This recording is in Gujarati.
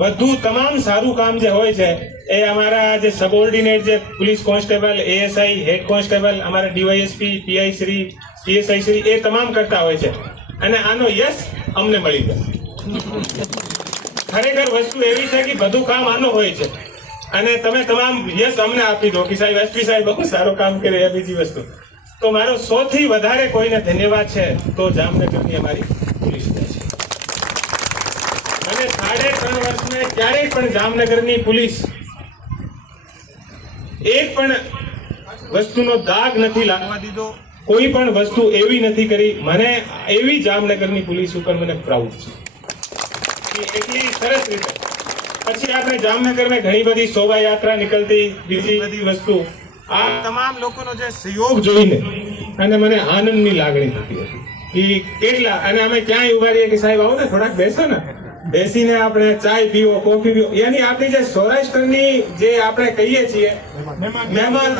બધું તમામ સારું કામ જે હોય છે એ અમારા જે સબઓર્ડિનેટ જે police constable, ASI, head constable, અમારા DYSP, PI Shri, PSI Shri એ તમામ કરતા હોય છે અને આનો યશ અમને મળી ગયો। ખરેખર વસ્તુ એવી છે કે બધું કામ આનો હોય છે અને તમે તમામ યશ અમને આપી દો કે સાહેબ એસપી સાહેબ બહુ સારું કામ કરે। એ બીજી વસ્તુ તો મારો સૌથી વધારે કોઈને ધન્યવાદ છે તો જામનગરની અમારી પોલીસ છે અને 3.5 વર્ષમાં ક્યારેય પણ જામનગરની પોલીસ એક પણ વસ્તુનો દાગ નથી લાગવા દીધો, કોઈ પણ વસ્તુ એવી નથી કરી। મને એવી જામનગરની પોલીસ ઉપર મને પ્રાઉડ છે કે એટલી સરસ રીતે। પછી આપણે જામનગરમાં ઘણી બધી શોભાયાત્રા નીકળતી, બીજી બધી વસ્તુ, આ તમામ લોકોનો જે સહયોગ જોઈને અને મને આનંદની લાગણી થતી હતી કે કેટલા, અને અમે ક્યાંય ઉભા રહીએ કે સાહેબ આવો ને થોડાક બેસો ને, બેસીને આપણે ચાય પીવો, કોફી પીવો, યાની આપણી જે સૌરાષ્ટ્રની જે આપણે કહીએ છીએ મહેમાન